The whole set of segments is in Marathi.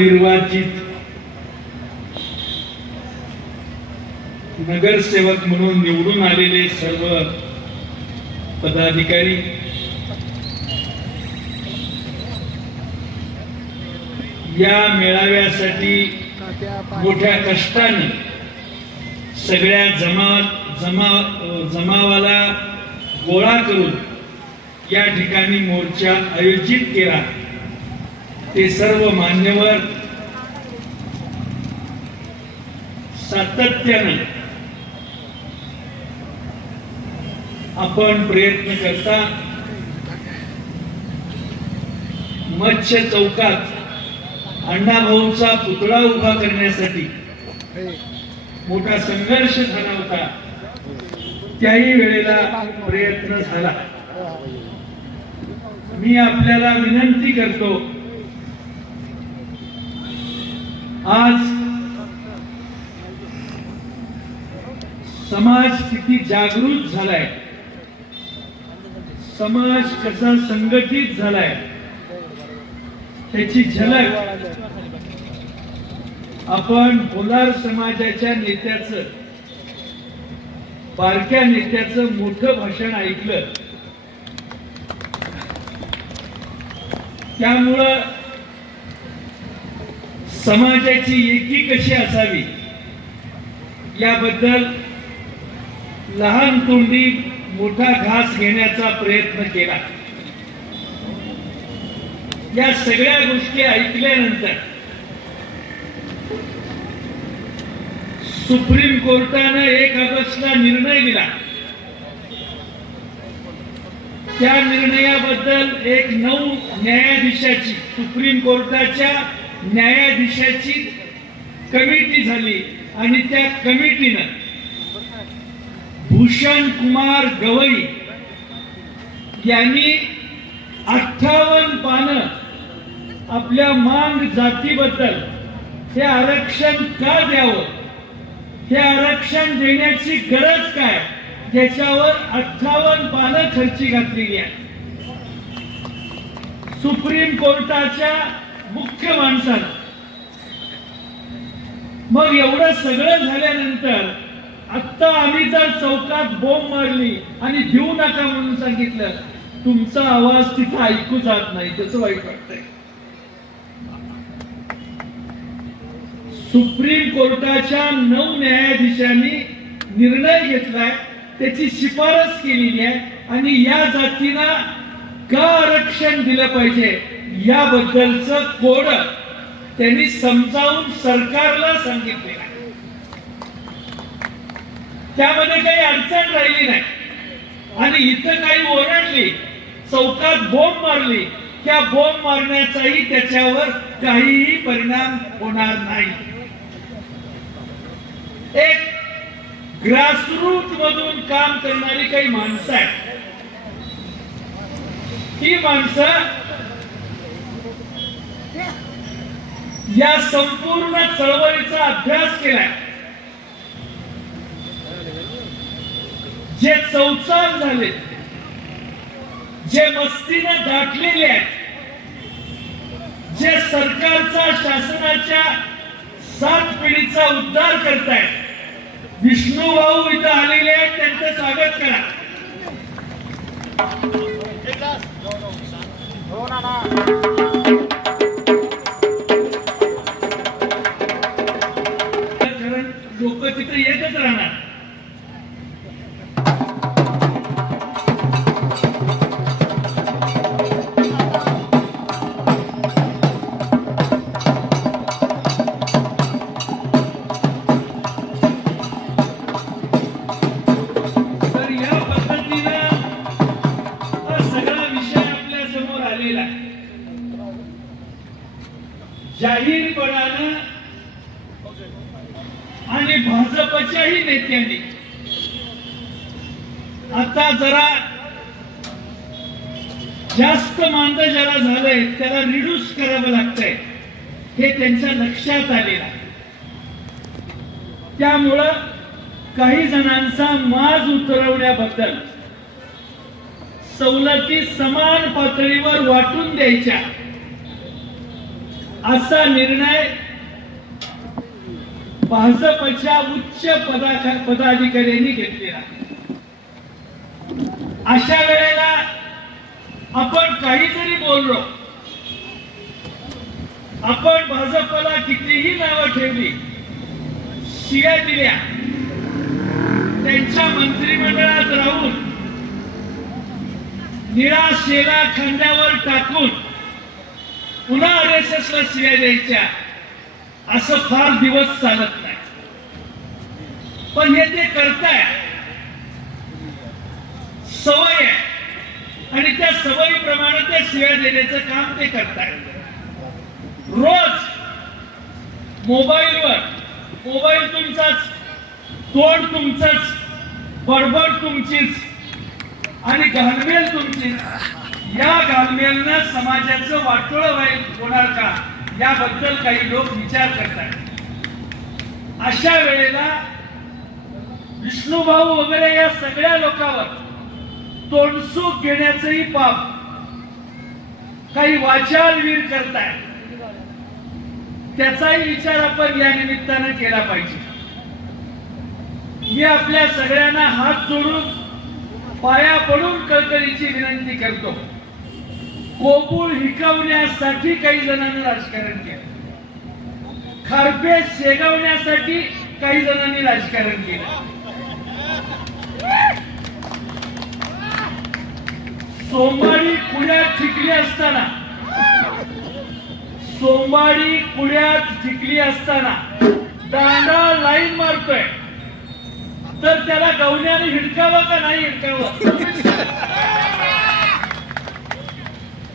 नवनिर्वाचित नगरसेवक म्हणून निवडून आलेले सर्व पदाधिकारी, या मेळाव्यासाठी मोठ्या कष्टाने सगळ्या जमावाला गोळा करून या ठिकाणी मोर्चा आयोजित केला, ते सर्व मान्यवर सातत्याने आपण प्रयत्न करता मत्स्य चौकात अण्णाभाऊंचा पुतळा उभा करण्यासाठी मोठा संघर्ष झाला होता, त्याही वेळेला प्रयत्न झाला। मी आपल्याला विनंती करतो, आज समाज किती जागृत झालाय, समाज कसा संघटित झालाय त्याची झलक आपण भोलार समाजाच्या नेत्याचं, बारक्या नेत्याचं मोठं भाषण ऐकलं। त्यामुळं समाजाची एकी कशी असावी याबद्दल लहान तोंडी मोठा घास घेण्याचा प्रयत्न केला। या सगळ्या गोष्टी ऐकल्यानंतर सुप्रीम कोर्टाने 1 ऑगस्टला निर्णय दिला। त्या निर्णयाबद्दल एक 9 न्यायाधीशाची, सुप्रीम कोर्टाच्या न्यायाधीशाची कमिटी झाली आणि त्या कमिटीनं भूषण कुमार गवई यांनी 58 पानं आपल्या मांग जातीबद्दल हे आरक्षण का द्यावं, हे आरक्षण देण्याची गरज काय, याच्यावर 58 पानं खर्ची घातलेली आहे। सुप्रीम कोर्टाच्या मुख्य माणसानं मग एवढं सगळं झाल्यानंतर आता आम्ही जर चौकात बोंब मारली आणि देऊ नका म्हणून सांगितलं, तुमचा आवाज तिथं ऐकू जात नाही, त्याचं वाईट वाटतंय। सुप्रीम कोर्टाच्या 9 न्यायाधीशांनी निर्णय घेतलाय, त्याची शिफारस केलेली आहे आणि या जातीला का आरक्षण दिलं पाहिजे याबद्दलचं कोड त्यांनी समजावून सरकारला सांगितलेलं आहे। त्यामध्ये काही अडचण राहिली नाही आणि इथं काही ओरडली, चौकात बोंब मारली, त्या बोंब मारण्याचाही त्याच्यावर काहीही परिणाम होणार नाही। एक ग्रासरूट मधून काम करणारी काही माणसं आहेत, ही माणसं या संपूर्ण चळवळीचा अभ्यास केलाय। जे चौचाल झाले, जे मस्तीने दाटलेले आहेत, जे सरकारचा, शासनाच्या 7 पिढीचा उद्धार करतायत, विष्णू भाऊ इथं आलेले आहेत, त्यांचं स्वागत करा। लोक तिथे येतच राहणार। जाहीरपणानं आणि भाजपच्याही नेत्यांनी आता जरा जास्त मांद जरा झालंय, त्याला रिड्यूस करावं लागतंय, हे त्यांच्या लक्षात आलेलं आहे। त्यामुळं काही जणांचा माज उतरवण्याबद्दल, सवलती समान पातळीवर वाटून द्यायच्या असा निर्णय भाजपच्या उच्च पदाधिकाऱ्यांनी घेतलेला. अशा वेळेला आपण काही जरी बोललो, आपण भाजपला कितीही नावं ठेवली, शिव्या दिल्या, त्यांच्या मंत्रिमंडळात राहून निळा शेला खांद्यावर टाकून पुन्हा RSS ला शिव्या द्यायच्या, असं फार दिवस चालत नाही. पण हे ते करताय, सवय आहे आणि त्या सवयीप्रमाणे ते शिव्या देण्याचं काम ते करताय. रोज मोबाईल तुमचाच, तोंड तुमचंच, बडबड तुमचीच आणि घालमेल तुमची. या घालमेलनं समाजाचं वाटोळं होणार का, याबद्दल काही लोक विचार करतात. अशा वेळेला विष्णुभाऊ वगैरे या सगळ्या लोकांवर तोंडसूक घेण्याचंही पाप काही वाचालवीर करताय, त्याचाही विचार आपण या निमित्तानं केला पाहिजे. मी आपल्या सगळ्यांना हात जोडून पाया पडून कळकळीची विनंती करतो. कोबूल हिकवण्यासाठी काही जणांनी राजकारण केलं, खारपे शेगवण्यासाठी काही जणांनी राजकारण केलं. सोमवारी पुण्यात ठिकली असताना दांडा लाईन मारतोय, तर त्याला गवण्याने हिडकावं का नाही हिडकावं?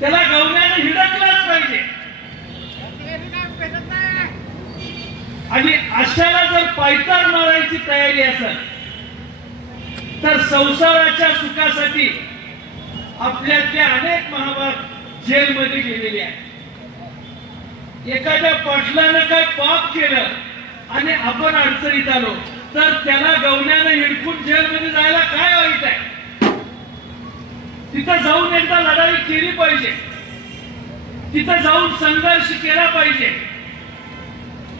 त्याला गवण्याने हिडकलाच पाहिजे. आणि अशाला जर पायतार मारायची तयारी असेल तर संसाराच्या सुखासाठी आपल्यातले अनेक महाभारत जेलमध्ये गेलेले आहेत. एखाद्या पाटलानं काय पाप केलं आणि आपण अडचणीत आलो तर त्याला गवण्यानं हिडकून जेलमध्ये जायला काय वाईट आहे? तिथं जाऊन एकदा लढाई केली पाहिजे, तिथं जाऊन संघर्ष केला पाहिजे.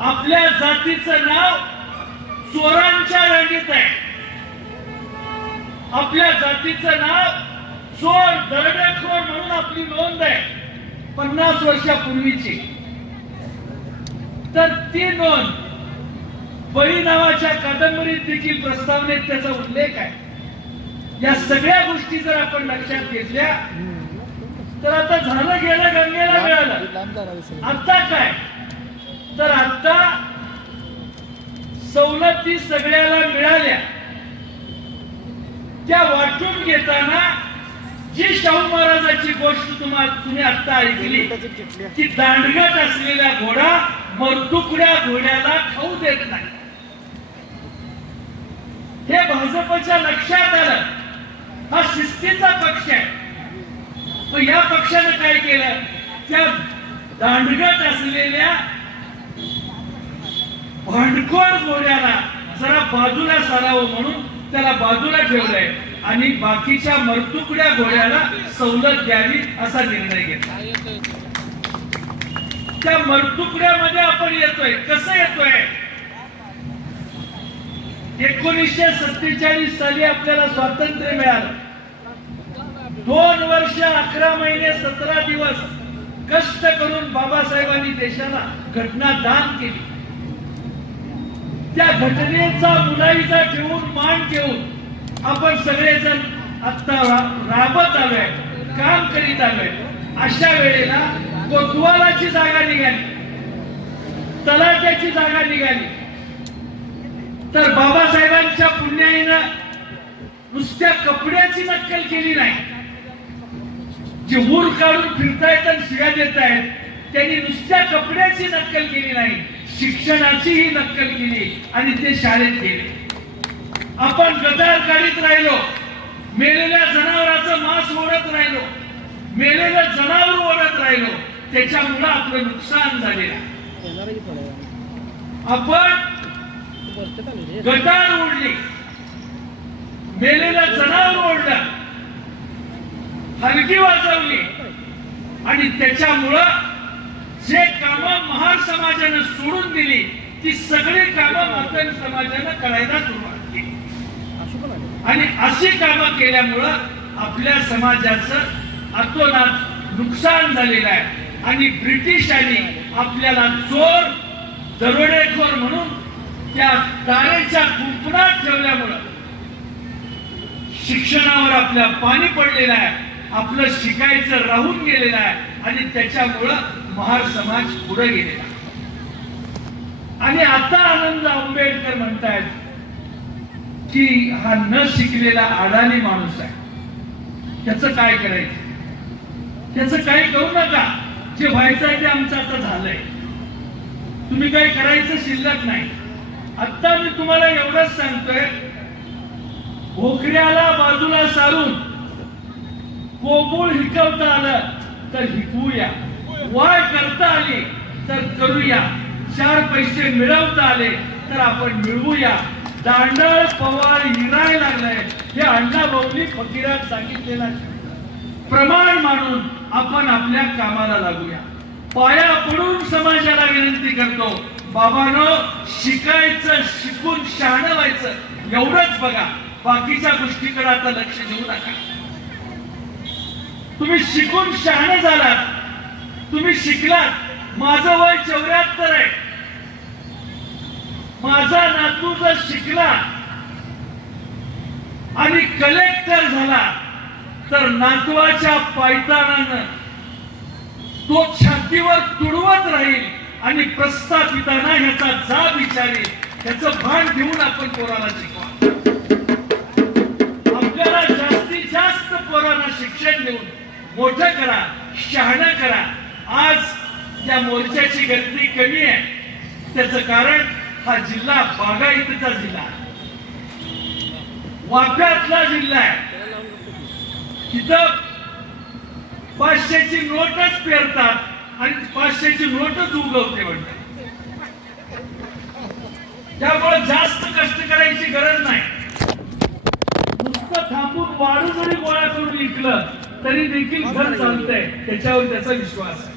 आपल्या जातीचं नाव चोरांच्या रांगेत आहे, आपल्या जातीचं नाव चोर दरोडेखोर म्हणून आपली नोंद आहे 50 वर्षापूर्वीची. तर ती नोंद बळी नावाच्या कादंबरीत देखील प्रस्तावनेत त्याचा उल्लेख आहे. या सगळ्या गोष्टी जर आपण लक्षात घेतल्या तर आता झालं गेलं, गंगेला मिळालं. आता काय तर आता सवलती सगळ्याला मिळाल्या, त्या वाटून घेताना जी शाहू महाराजांची गोष्ट तुम्ही आता ऐकली, की दांडगट असलेला घोडा मरतुकड्या घोड्याला खाऊ देत नाही, हे भाजपच्या लक्षात आलं. हा शिस्तीचा पक्ष आहे. पण या पक्षाने काय केलं, त्या दांडगट असलेल्या भांडखोर घोड्याला जरा बाजूला सारावं म्हणून त्याला बाजूला ठेवलंय आणि बाकीच्या मरतुकड्या घोड्याला सवलत द्यावी असा निर्णय घेतला. त्या मरतुकड्यामध्ये आपण येतोय, कसं येतोय? 1947 साली आपल्याला स्वातंत्र्य मिळालं. 2 वर्ष 11 महिने 17 दिवस कष्ट करून बाबासाहेबांनी देशाला घटना दान केली. त्या घटनेचा मुलाईजा ठेवून, मान ठेवून आपण सगळेजण आता राबत आलोय, काम करीत आलोय. अशा वेळेला कोतवालाची जागा निघाली, तलाट्याची जागा निघाली, तर बाबासाहेबांच्या पुण्याईनं नुसत्या कपड्याची नक्कल केली नाही. जे ऊर काढून फिरतायत आणि शिव्या देतायत त्यांनी नुसत्या कपड्याची नक्कल केली नाही, शिक्षणाचीही नक्कल केली आणि ते शाळेत गेले. आपण गटार काढीत राहिलो, मेलेल्या जनावरांचं मांस ओढत राहिलो, मेलेलं जनावर ओढत राहिलो, त्याच्यामुळे आपलं नुकसान झालेलं. आपण गटार ओढली, मेलेलं जनावर ओढलं, हलकी वाजवली आणि त्याच्यामुळं जे कामं महार समाजानं सोडून दिली ती सगळी कामं मातंग समाजानं करायला सुरुवात केली आणि अशी कामं केल्यामुळं आपल्या समाजाचं अतोनात नुकसान झालेलं आहे आणि ब्रिटिशांनी आपल्याला चोर दरोडेखोर म्हणून त्या तारेच्या कुंपणात ठेवल्यामुळं शिक्षणावर आपल्या पाणी पडलेलं आहे आपलं शिकायचं राहून गेलेलं आहे आणि त्याच्यामुळं महार समाज पुढे गेलेला आणि आता आनंद आंबेडकर म्हणतायत की हा न शिकलेला अडाणी माणूस आहे त्याचं काय करायचं त्याचं काही करू नका जे व्हायचं आहे ते आमचं आता झालंय तुम्ही काही करायचं शिल्लक नाही आता मी तुम्हाला एवढंच सांगतोय भोकऱ्याला बाजूला सारून कोबूळ हिकवता आलं तर हिकवूया वाय करता आली तर करूया चार पैसे मिळवता आले तर आपण मिळवूया दांडळ पवार हिराय लागलाय हे अण्णाभाऊंनी फकीरात सांगितलेला प्रमाण मानून आपण आपल्या कामाला लागूया पाया पडून समाजाला विनंती करतो बाबांनो शिकायचं शिकून शहाणं व्हायचं एवढंच बघा बाकीच्या गोष्टीकडे आता लक्ष देऊ नका तुम्ही शिकून शहाणे झालात तुम्ही शिकलात माझं वय 74 आहे माझा नातू जर शिकला आणि कलेक्टर झाला तर नातवाच्या पायतानानं तो छातीवर तुडवत राहील आणि प्रस्थापितांना ह्याचा जाब विचारेल त्याचं भान घेऊन आपण पोराला शिकवा आपल्याला जास्तीत जास्त पोरांना शिक्षण देऊन मोठं करा शहाणं करा आज या मोर्चाची गर्दी कमी आहे त्याचं कारण हा जिल्हा बागायतीचा जिल्हा वाफ्यातला जिल्हा आहे तिथं 500ची नोटच पेरतात आणि 500ची नोटच उगवते म्हणतात त्यामुळे जास्त कष्ट करायची गरज नाही नुसतं थांबून वाढू जरी गोळा करून विकलं तरी देखील घर चालतंय त्याच्यावर त्याचा विश्वास आहे